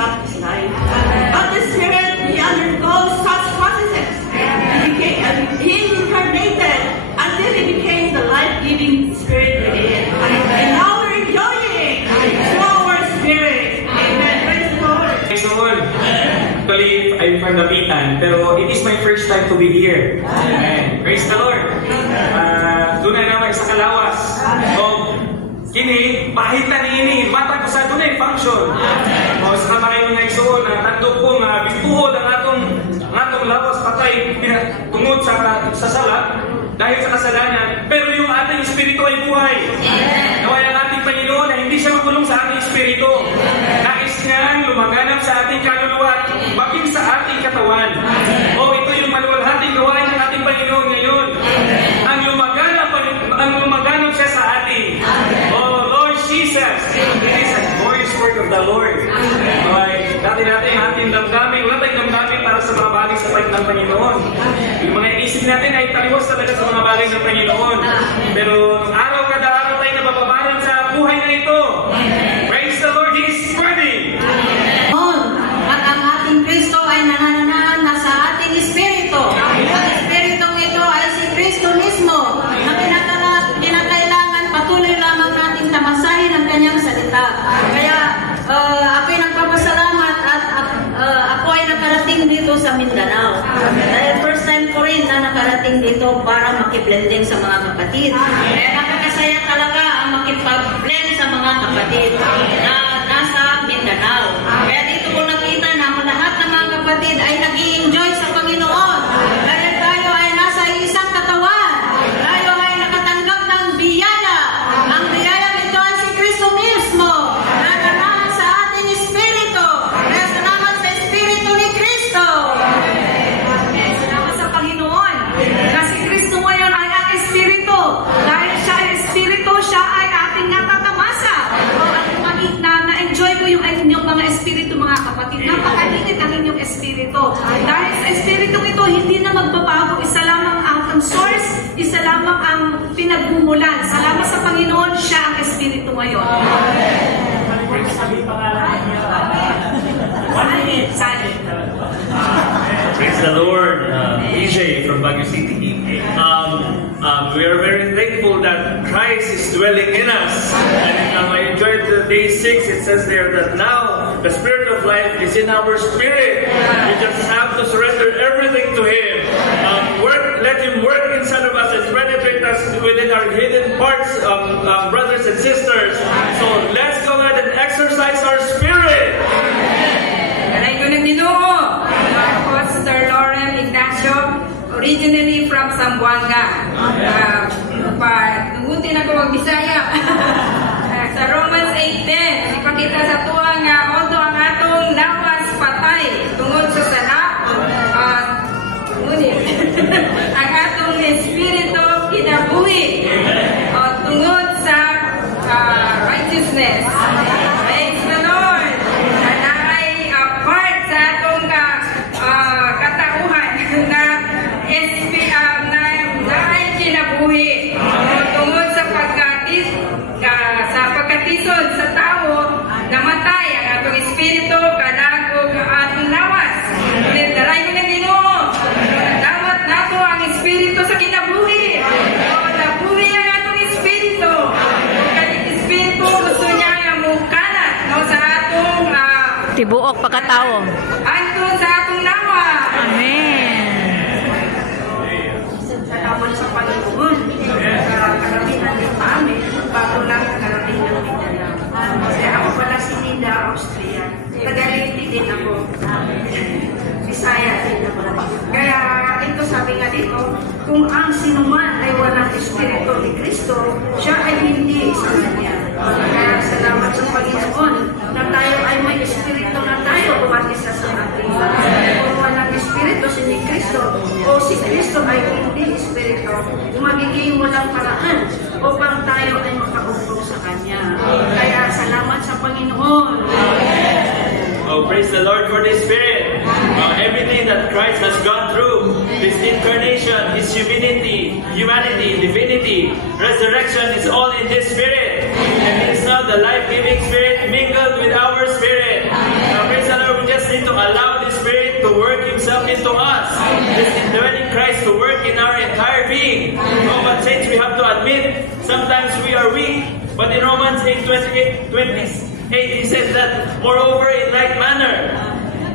up his life. But the Spirit, he undergoes such processes. He incarnated until he became the life-giving Spirit within. And now we're enjoying our Spirit. Amen. Praise the Lord. Praise the Lord. Actually, I'm from Dapitan, pero it is my first time to be here. Amen. Praise the Lord. Doon na naman sa Kalawas. Kini, pahita ni ini, matag sa dunay function. Sa kamay mga igsoon, tandok ko nga bituhod ang atong lawas patay tungod sa sala dahil sa kasalanan, pero yung ating espiritu ay buhay. Naway ang ating Panginoon na hindi siya makulong sa ating espiritu. Nais niyang lumaganap sa ating kaluluwa, maging sa ating katawan. Ito yung maluwalhating gawain ng ating Panginoon ngayon. Ang lumaganap siya sa atin. Lord Jesus, it is a glorious work of the Lord. Dati natin ating damdamin, wala tayong damdamin para sa mga bagay sa ng Panginoon. Yung mga isip natin ay taliwas talaga sa mga bagay ng Panginoon. Pero araw kada araw tayo nabababaran sa buhay na ito. Praise the Lord, He is worthy. At ang ating Kristo ay nanananahan na sa ating espiritu. Ang espiritong ito ay si Kristo mismo na kinakailangan patuloy lamang natin tamasahin ang kanyang salita. Kaya ako'y nagpapasalamat at ako ay nakarating dito sa Mindanao. Dahil first time ko rin na nakarating dito para makiblending sa mga kapatid. Kaya nakakasaya talaga ang makipag-blend sa mga kapatid na nasa Mindanao. Kaya dito ko nakita na lahat ng mga kapatid ay nag-i-enjoy sa Panginoon. Dahil tayo ay nasa isang katawan. Tayo ay nakatanggap ng biyaya. Ang biyaya nito ay si Kristo mismo. Naganahan sa ating espiritu. Kaya salamat sa espiritu ni Kristo. Salamat sa Panginoon. Na si Kristo ngayon ay ang espiritu. Dahil siya ay espiritu, siya ay ating natatamasa. Na-enjoy ko yung inyong mga espiritu, mga kapatid. Napakaligid ang inyong espiritu. Dahil sa espiritu ito, hindi na magbabago. Isa lamang ang source, isa lamang ang pinagmumulan. Salamat sa Panginoon, siya ang espiritu ngayon. Praise the Lord. EJ from Baguio City. We are very thankful that Christ is dwelling in us. And I enjoyed the day 6. It says there that now the Spirit of life is in our spirit. We just have to surrender everything to Him. Let Him work inside of us and penetrate us within our hidden parts, brothers and sisters. So let's go ahead and exercise our spirit. Pastor Lauren Ignacio, originally from Zamboanga. Tungutin ako mag-Bisaya. Sa Romans 8:10, ipakita sa tuwa nga, although ang atong lawas patay tungod sa sala, ang atong espiritu kinabuhi tungod sa righteousness. Praise the Lord. Part sa atong katauhan na ay kinabuhi tungod sa pagkatisod sa tao, namatay ang atong espiritu kadagog ang atong lawas. Ngunit dalay ko ng Ginoo, dawat nato ang espiritu sa kinabuhi. Nabuhi ang atong espiritu. Kaya espiritu gusto niya ang mukalat sa atong Tibuok pagkatao. Antun sa atong lawa. Amen. Salamat sa Panginoon. Karamihan din pa amin, bago lang karamihan ng Mindanao. Kasi ako pala si Linda, Austria. Tagaliti din ako. Bisaya din ako. Kaya ito sabi nga dito, kung ang sinuman ay walang espiritu ni Kristo, siya ay hindi sa kanya. Kaya salamat sa Panginoon na tayo ay may espiritu na tayo buwan isa sa atin. Kung walang espiritu si ni Kristo o si Kristo ay hindi espiritu, magiging walang paraan upang tayo ay makaupo sa Kanya. Kaya salamat sa Panginoon. Oh, praise the Lord for the Spirit. Everything that Christ has gone through, His incarnation, His humanity, divinity, resurrection is all in His Spirit. And He is not now the life-giving Spirit mingled with our spirit. Praise the Lord, we just need to allow the Spirit to work Himself into us. This indwelling Christ to work in our entire being. But saints, we have to admit, sometimes we are weak. But in Romans 8:28, he says that, moreover, in like manner,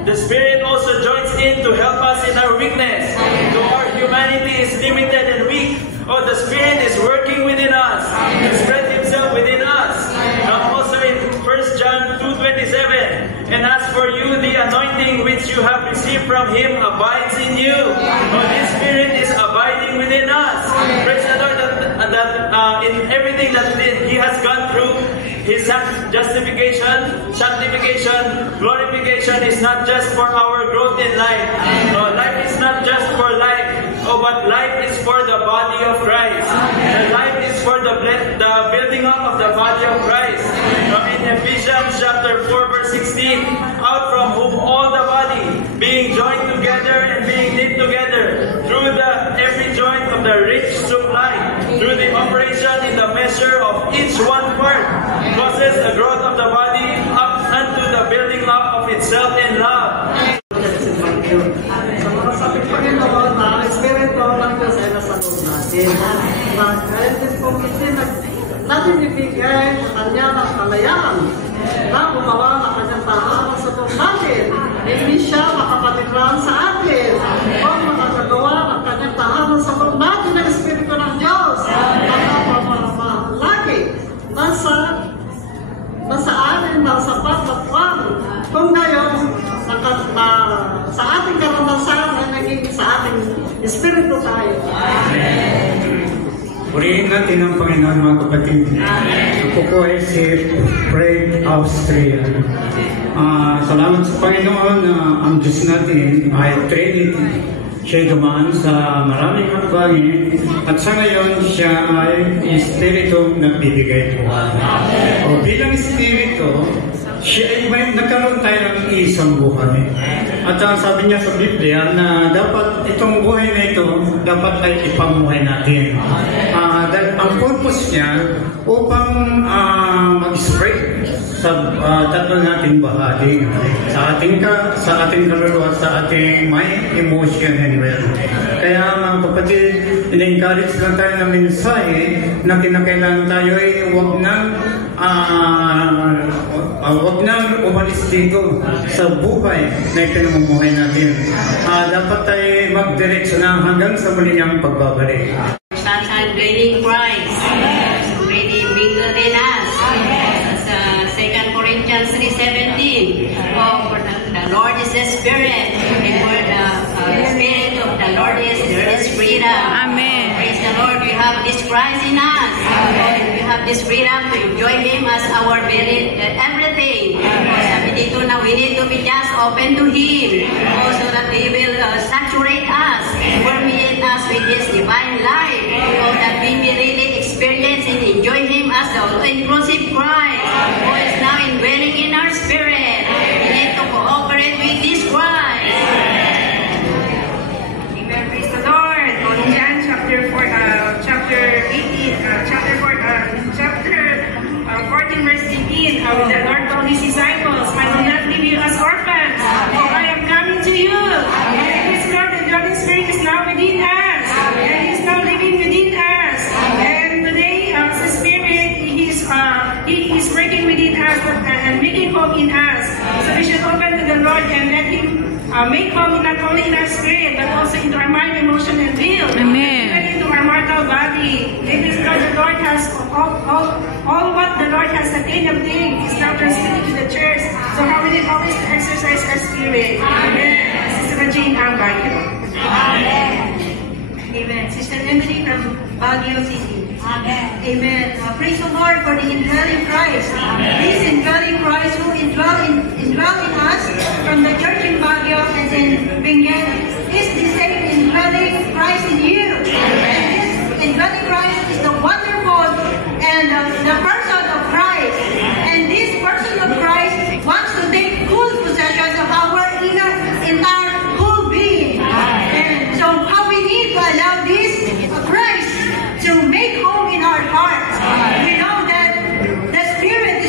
the Spirit also joins in to help us in our weakness. Though our humanity is limited and weak, the Spirit is working within us. He spread Himself within us. Also in 1 John 2:27, and as for you, the anointing which you have received from Him abides in you. His Spirit is abiding within us. Praise the Lord that in everything that He has gone through, His justification, sanctification, glorification is not just for our growth in life. Life is not just for life, but life is for the body of Christ. The life is for the building up of the body of Christ. In Ephesians chapter 4 verse 16, out from whom all the body, being joined together and being knit together, through every joint of the rich supply, through the operation in the measure of each one part, causes the growth of the body up unto the building up of itself in love. Sa mga sabi Panginoon na Espiritu ng Diyos ay nasa loob natin. Kaya din po natin ibigay sa Kanya ng kalayaan na gumawa ng Kanyang tahanan sa loob natin. Hindi siya makapanilaan sa atin o makagagawa ng Kanyang tahanan sa loob natin ng Espiritu ng Diyos. Lagi nasa atin, nasa patlatwan. Kung ngayon, sa ating karanasan ay naging sa ating Espiritu tayo. Purihin natin ang Panginoon, mga kapatid. Ako po ay si Fred Austria. Salamat sa Panginoon na ang Diyos natin ay Trinity. Siya dumaan sa maraming hakbangin at sa ngayon siya ay Espiritu nagbibigay buhay. Bilang Espiritu, siya ay nagkaroon tayo ng isang buhay. At sabi niya sa Biblia na dapat itong buhay na ito dapat ay ipamuhay natin. Dahil ang purpose niya upang mag-spread sa tatlo nating bahagi. Sa ating kaluluwa, sa ating mind, emotion, and will. Kaya mga kapatid, in-encourage lang tayo ng mensahe na kinakailangan tayo ay huwag nang umalis dito sa buhay na ipinamumuhay natin. Dapat tayo magdiretso na hanggang sa muli niyang pagbabalik. Such a dwelling Christ, already mingled in us. As 2 Corinthians 3:17, for the Lord is the Spirit, and where the Spirit of the Lord is, there is freedom. Amen. Praise the Lord, we have this Christ in us. We have this freedom to enjoy Him as our very everything. Sabi dito na we need to be just open to Him, so that He will saturate us, permeate us with His divine life, so that we may really experience and enjoy Him as the all-inclusive Christ, who is now indwelling in our spirit. We need to cooperate with this Christ. Amen. Praise the Lord. On John chapter 14 verse 18, the Lord told His disciples, I will not leave you as orphans, for I am coming to you. And this Lord, the Holy Spirit is now within us, and He is now living within us. And today, as the Spirit, He is working within us and making home in us. So we should open to the Lord and let Him make home not only in our spirit, but also into our mind, emotion, and will. Amen. Even into our mortal body. It is because the Lord has all what the Lord has attained of things is now transmitted to the church. So how we need always to exercise our spirit. Amen. Sister Regine Ambay. Amen. Amen. Sister Emily from Baguio City. Amen. Amen. Praise the Lord for the indwelling Christ. This indwelling Christ who indwell in us from the church in Baguio and in Benguet is the same indwelling Christ in you. And this indwelling Christ is the wonderful and the person of Christ. And this person of Christ wants to take full possession of our entire whole being. And so how we need to allow this Christ to make home in our hearts. We know that the Spirit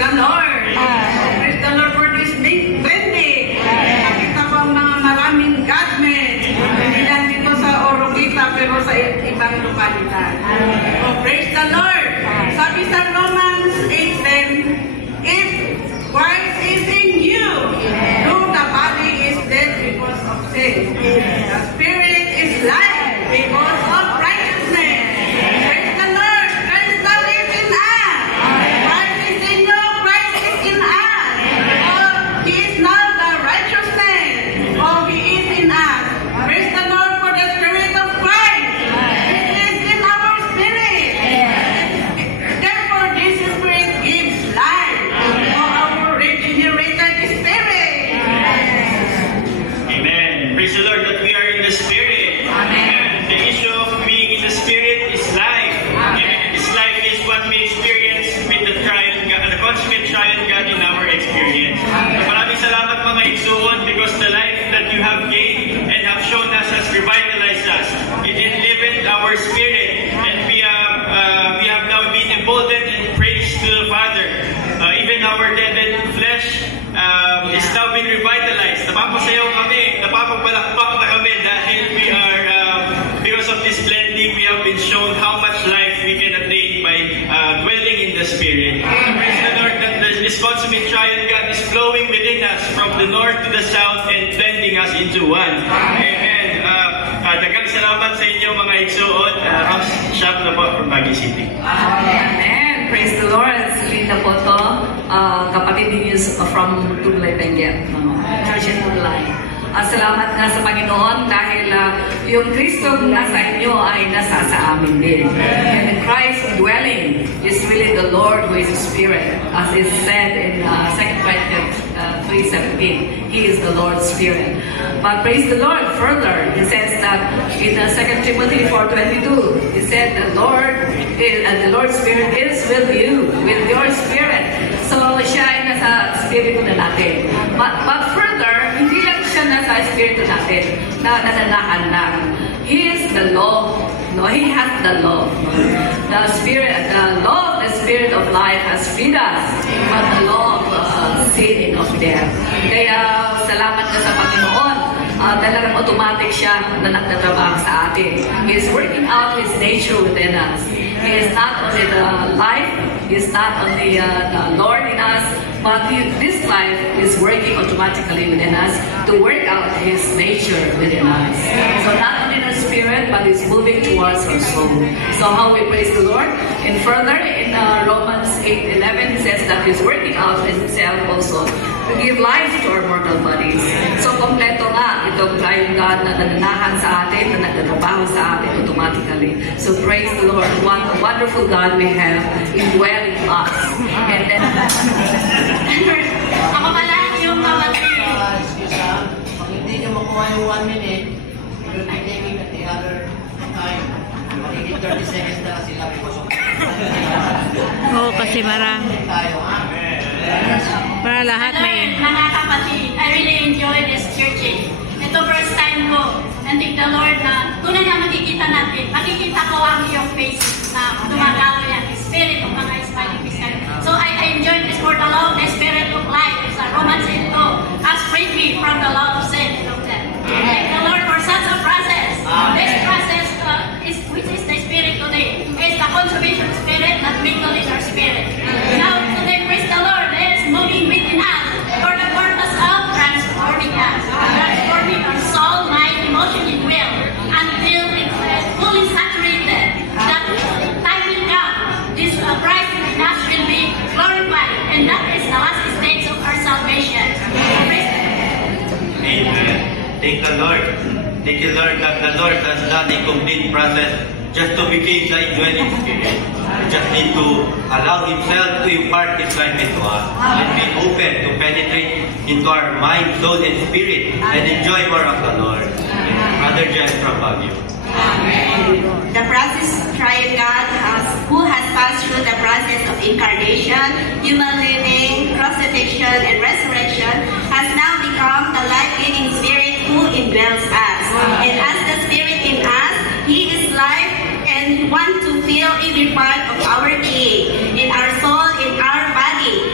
the Lord. Praise the Lord for this big wedding. Nakita ko ang mga maraming godmen. Hindi lang dito sa Oroquita, pero sa ibang lokalidad. Oh, praise the Lord. Sabi sa Romans 8:10, if Christ is in you, though the body is dead because of sin, the spirit is life because of righteousness. Praise the Lord. Christ now lives in us. Christ is in you. Christ is in us. Oh, He is now the righteousness. Oh, He is in us. Praise the Lord for the Spirit of Christ. It is in our spirit. Therefore, this Spirit gives life for our regenerated spirit. Amen. Praise the Lord that we are in the Spirit. Amen. The issue of being in the Spirit is life. Amen. This life is what we experience with the trial, the consummate trial God in our experience. Maraming salamat mga igsuon because the life that you have gained and have shown us has revitalized us. It enlivened our spirit, and we have now been emboldened in praise to the Father. Even our dead flesh is now been revitalized. Napapasayaw kami, napapagbalakbak na kami dahil we are, because of this blending, we have been shown how much life we can attain by dwelling in the Spirit. Praise the Lord that this consummate trial God is flowing within us from the north to the south and blending us into one. Amen. Dagang salamat sa inyo mga igsuon. Ross Shop na po from Baguio City. Amen. Praise the Lord. Linda po to. Kapatid ninyo from Tuglay Benguet. Church in Tuglay. Salamat nga sa Panginoon dahil yung Kristong nasa inyo ay nasa sa amin din. And the Christ dwelling is really the Lord who is the Spirit. As is said in 2 Corinthians 3:17, He is the Lord's Spirit. But praise the Lord further, He says that in 2 Timothy 4:22, He said the Lord's Spirit is with you, with your spirit. So siya ay nasa Espiritu na natin. But further, hindi lang siya nasa Espiritu natin, na nananahan lang. He is the law. No, He has the law. The Spirit, the law of the Spirit of life has freed us from the law of sin and of death. Kaya salamat na sa Panginoon. Talagang automatic siya na nagtatrabaho sa atin. He is working out His nature within us. He is not only the life, He is not only the Lord in us, but this life is working automatically within us to work out His nature within us. So not only the Spirit, but it's moving towards our soul. So how we praise the Lord? And further, in Romans 8:11, it says that He's working out Himself also to give life to our mortal bodies. So kompleto nga itong triune God na nananahan sa atin, na nagtatrabaho sa atin automatically. So praise the Lord. What a wonderful God we have indwelling us. And then Ako pala yung kapatid. Pag hindi nyo makuha yung 1 minute, you'll be taking the other time. Magiging 30 seconds na lang sila. Oo, kasi marami. Tayo, ha? Para lahat may... Mga kapatid, I really enjoy this church. Ito first time ko. And thank the Lord na tunay na makikita natin. Makikita ko ang iyong face na tumagawa yan. Spirit of mga smiling face. So I enjoy this for the law of the Spirit of life. Sa Romans 8 has freed me from the law of sin and of death. Thank the Lord for such a process. This process, which is the Spirit today, is the consummation spirit that mingled in our spirit. Now today, praise the Lord, it is moving within us for the purpose of transforming us, transforming our soul, mind, emotion, and will, until it's fully saturated. That time will come, this Christ in us will be glorified, and that is the last stage of our salvation. Amen. Thank the Lord. Thank you, Lord, that the Lord has done a complete process just to become the indwelling Spirit. We just need to allow Himself to impart His life into us and be open to penetrate into our mind, soul, and spirit and enjoy more of the Lord. Brother Jan from Baguio. The process triune God who has passed through the process of incarnation, human living, crucifixion, and resurrection, has now become the life-giving Spirit who indwells us. And as the Spirit in us, He is life and wants to fill every part of our being, in our soul, in our body,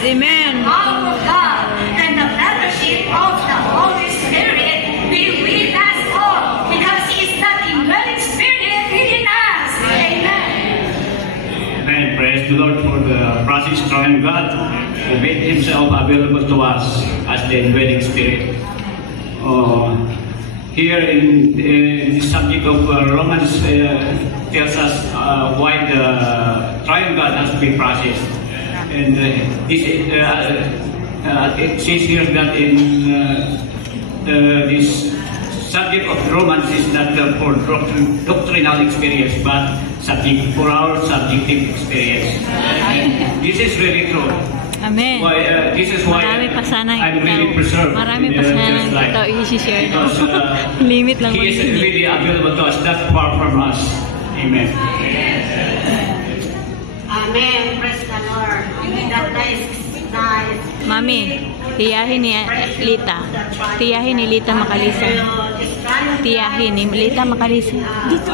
Amen. Love of God and the fellowship of the Holy Spirit be with us all, because He is the indwelling Spirit within us. Amen. And praise the Lord for the process from God who made Himself available to us as the indwelling Spirit. Here in the subject of Romans tells us why the triune God has been processed. And it says here that in this subject of Romans is not for doctrinal experience, but subject for our subjective experience. And this is really true. Amen. This is why Marami pa sana I'm really preserved. Marami pa sana ito i-share na. Because Limit lang He is really available to us, that far from us. Amen. Amen. Praise the Lord. That is nice. Mami, tiyahin ni Lita. Tiyahin ni Lita Makalisa. Tiyahin ni Lita Makalisa. Dito.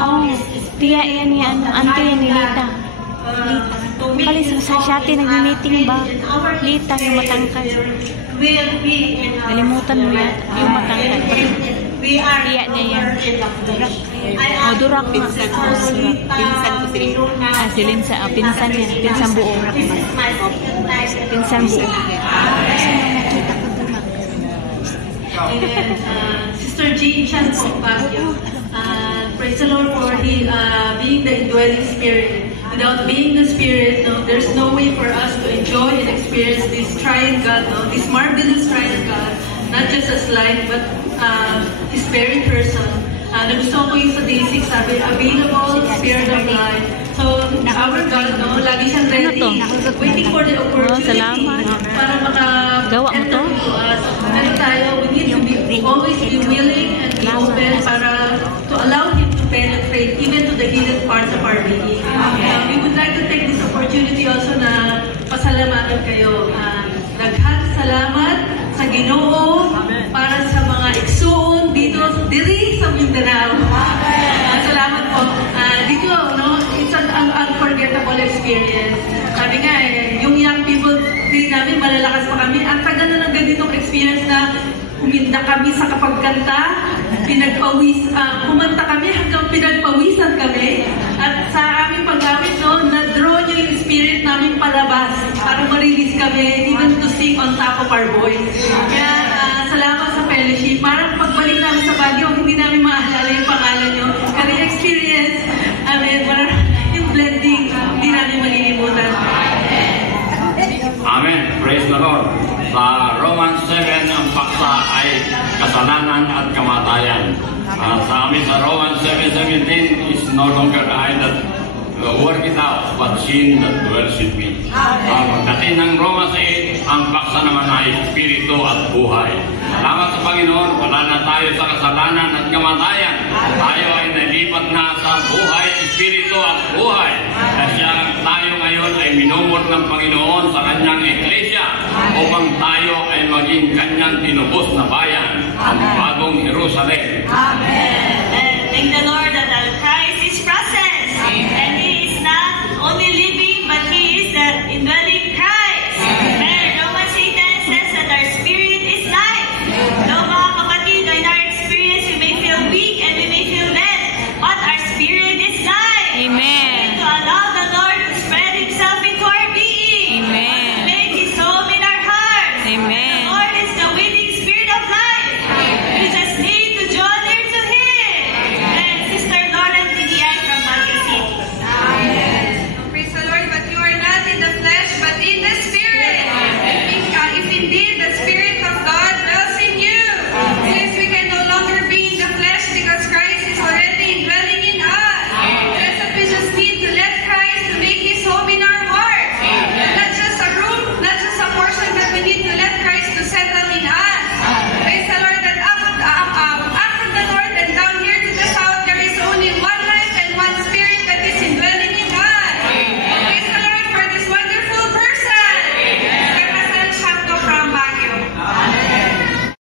Oh, tiyahin ni auntie ni Lita. Makalisa sa siyate nag-meeting ba? Lita yung matangkad. Kalimutan mo yan. Yung matangkad. Tiya niya yan. Oh, durak nga. Pinsan ko si Linsa. Pinsan niya. Pinsan buo. Pinsan buo. Sister Jean Chan Pogpagyo. Praise the Lord for being the indwelling Spirit. Without being the Spirit, there's no way for us to enjoy and experience this triune God, this marvelous triune God, not just as life, but His very person. Nagustuhan ko yung sa day 6, sabi, available Spirit of life. So, our God, lagi siyang ready, waiting for the opportunity para maka-enter to us. Ano tayo, we need to always be willing and be open para to allow Him to penetrate even to the hidden parts of our being. We would like to take this opportunity also na pasalamatan kayo. Daghang salamat sa Ginoo para sa mga igsoon diri sa Mindanao. Salamat po. Dito, it's an unforgettable experience. Sabi nga yung young people din namin, malalakas pa kami. Ang tagal na ng ganitong experience na uminda kami sa kapagkanta, kumanta kami hanggang pinagpawisan kami. At sa aming paggamit, na-draw nyo yung spirit namin palabas para ma-release kami, even to sing on top of our voice. Kaya salamat sa fellowship. Parang pagbalik namin sa Baguio, hindi namin maalala yung pangalan nyo. Kaya experience, yung blending, hindi namin malilimutan. Amen. Praise the Lord. Sa Romans 7, ang paksa ay kasalanan at kamatayan. Sa amin sa Romans 7:17 is no longer I that work it out, but sin that dwells in me. Pagdating ng Romans 8, ang paksa naman ay espiritu at buhay. Salamat sa Panginoon, wala na tayo sa kasalanan at kamatayan. Tayo ay nalipat na sa buhay, espiritu at buhay. Kasi tayo ngayon ay minumot ng Panginoon sa kanyang iglesia upang tayo ay maging kanyang tinubos na bayan, ang bagong Jerusalem. Amen. Thank the Lord that